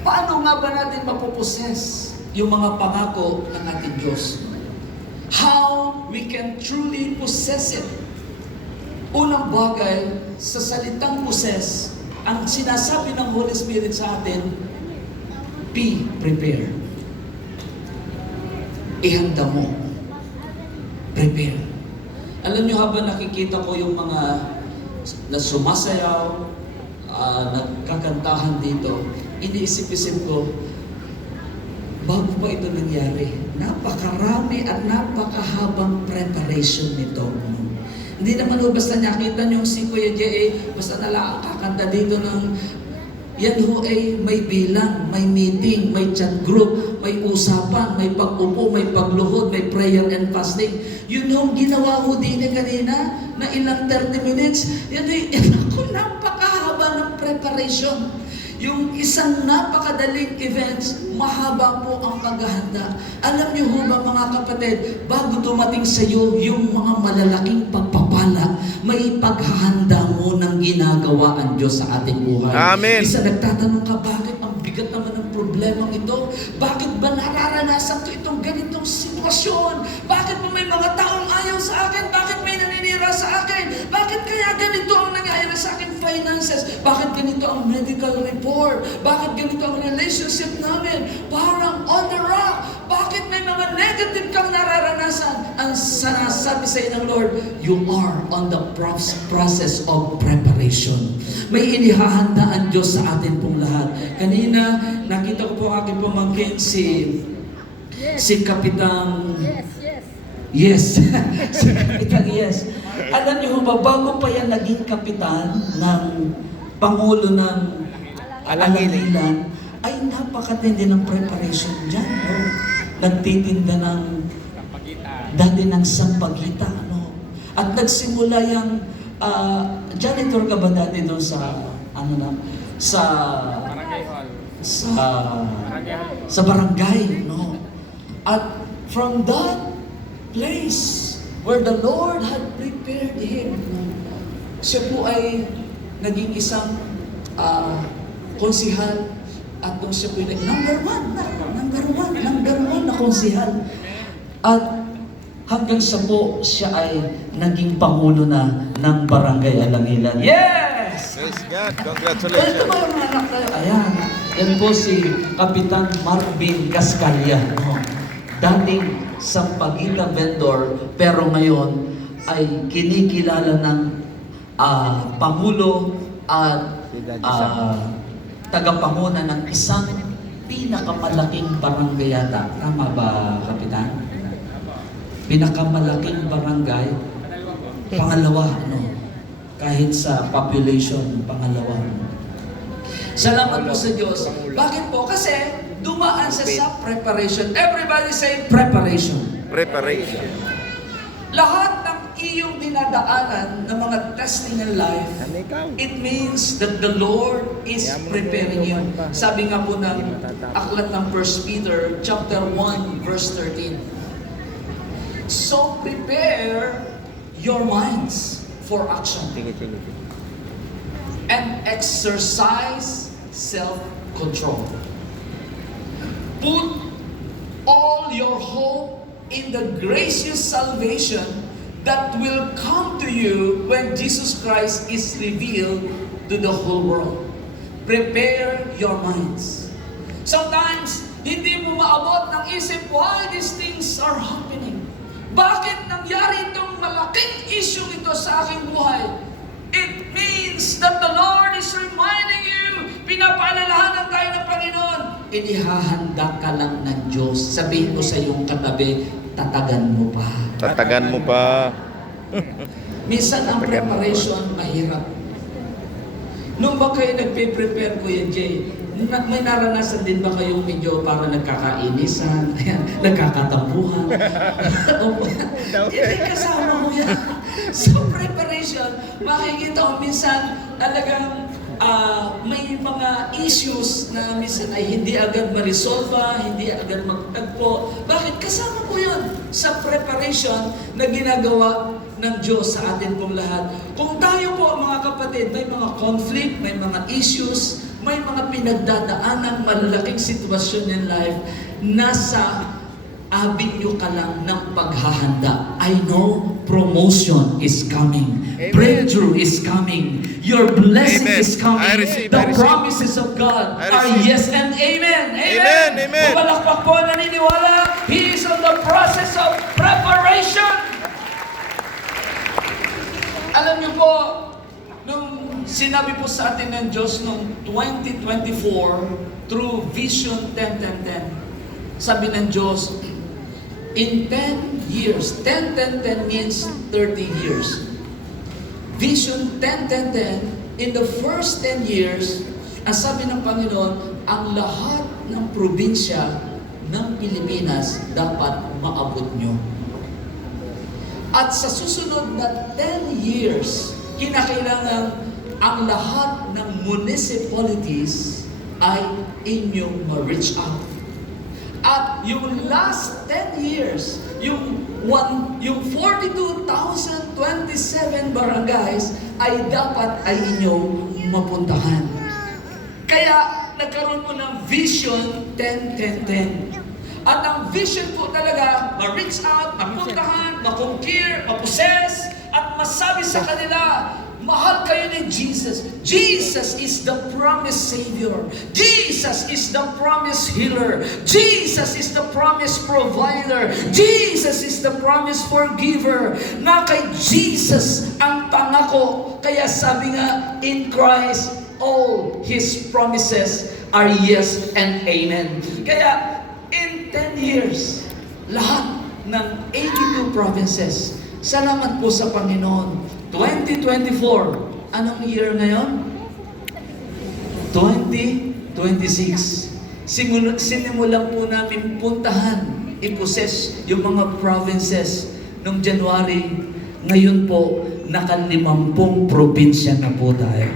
Paano nga ba natin mapoposes yung mga pangako ng ating Diyos? How we can truly possess it? Unang bagay, sa salitang possess, ang sinasabi ng Holy Spirit sa atin, be prepared. Ihanda mo. Prepare. Alam niyo, habang nakikita ko yung mga na sumasayaw, nagkakantahan dito, iniisip-isip ko, bago pa ito nangyari, napakarami at napakahabang preparation nito. Hindi naman basta nakita niyo si Kuya J.A., basta nalang kakanta dito ng, yan ho ay may bilang, may meeting, may chat group, may usapan, may pag-upo, may pagluhod, may prayer and fasting. Yun yung ginawa ho din kanina, na ilang 30 minutes. Yan ay, ako, napakahaba ng preparation. Yung isang napakadaling events, mahaba po ang paghahanda. Alam niyo ho ba mga kapatid, bago dumating sa iyo yung mga malalaking pagpapala, may paghahanda mo ng ginagawa ang Diyos sa ating buhay. Amen. Isa nagtatanong ka, bakit ang bigat naman ng problemang ito? Bakit ba nararanasan ko itong ganitong sitwasyon? Bakit ba may mga taong ayaw sa akin? Bakit may naninira sa akin? Bakit kaya ganito ang nangyayari sa akin finances? Bakit ganito ang medical report? Bakit ganito ang relationship namin? Parang on the rock. Bakit may mga negative kang nararanasan? Ang sinasabi sa ng Lord, you are on the process of preparation. May inihahanda ang Diyos sa atin pong lahat. Kanina, nakita ko po ang aking pamangkin si Kapitang... Yes. Si Kapitan, yes. Alam niyo ba, bago pa yan naging kapitan ng Pangulo ng Alangilan, ay napakatindi ng preparation dyan. No? Nagtitinda ng dati ng sampagita. No? At nagsimula yung janitor ka ba dati doon sa sa barangay, no? At from that place where the Lord had prepared him, siya po ay naging isang konsihal, at nung siya po ay number one na konsihal, at hanggang sa po siya ay naging pangulo na ng Barangay Alangilan. Yes! Praise God. Ito Congratulations. ba yung anak tayo? Ayan. Yan po si Kapitan Marvin Cascalia. No? Dating sampagita vendor, pero ngayon ay kinikilala ng Pangulo at tagapanguna ng isang pinakamalaking barangay yata. Tama ba, Kapitan? Pinakamalaking barangay, pangalawa, no? Kahit sa population, pangalawa. Salamat po sa Diyos. Bakit po? Kasi dumaan siya sa preparation. Everybody say preparation. Preparation. Lahat ng iyong dinadaanan ng mga testing in life, it means that the Lord is preparing you. Sabi nga po ng aklat ng 1 Peter chapter 1 verse 13. So prepare your minds for action and exercise self-control. Put all your hope in the gracious salvation that will come to you when Jesus Christ is revealed to the whole world. Prepare your minds. Sometimes, hindi mo maabot ng isip why these things are happening. Bakit nangyari itong malaking issue ito sa aking buhay? It means that the Lord is reminding you, pinapaalalahanan tayo ng Panginoon, inihahanda ka lang ng Diyos. Sabihin mo sa iyong katabi, tatagan mo pa. Tatagan mo pa. Minsan ang preparation mahirap. Nung ba kayo nagpe-prepare, Kuya Jay, may naranasan din ba kayong medyo para nagkakainisan, nagkakatampuhan? Hindi kasama mo yan. So preparation, makikita ko minsan talagang may mga issues na minsan ay hindi agad ma-resolve, hindi agad magtagpo. Bakit? Kasama po yun sa preparation na ginagawa ng Diyos sa atin pong lahat. Kung tayo po mga kapatid, may mga conflict, may mga issues, may mga pinagdadaanang malalaking sitwasyon in life, nasa avenue ka lang ng paghahanda. I know promotion is coming. Amen. Breakthrough is coming. Your blessing Amen. is coming. I receive, The I receive. promises of God I are receive. yes and amen. Amen, amen. Pumalakpak po, naniniwala. He is on the process of preparation. Alam niyo po, nung sinabi po sa atin ng Diyos noong 2024 through Vision 10-10-10, sabi ng Diyos, in 10 years, 10-10-10 means 30 years. Vision 10-10-10, in the first 10 years, ang sabi ng Panginoon, ang lahat ng probinsya ng Pilipinas dapat maabot nyo. At sa susunod na 10 years, kinakailangan ang lahat ng municipalities ay inyong ma-reach out. At yung last 10 years, yung 42,027 barangays ay dapat ay inyong mapuntahan. Kaya nagkaroon po ng Vision 10-10-10. At ang vision po talaga, ma-reach out, mapuntahan, makonquer, mapossess, at masabi sa kanila, mahal kayo ni Jesus. Jesus is the promised Savior. Jesus is the promised healer. Jesus is the promised provider. Jesus is the promised forgiver. Na kay Jesus ang pangako. Kaya sabi nga, in Christ, all His promises are yes and amen. Kaya, in 10 years, lahat ng 82 provinces, salamat po sa Panginoon. 2024, anong year ngayon? 2026. Sinimulan po namin puntahan, i-possess yung mga provinces noong January. Ngayon po, naka 50 probinsya na po tayo.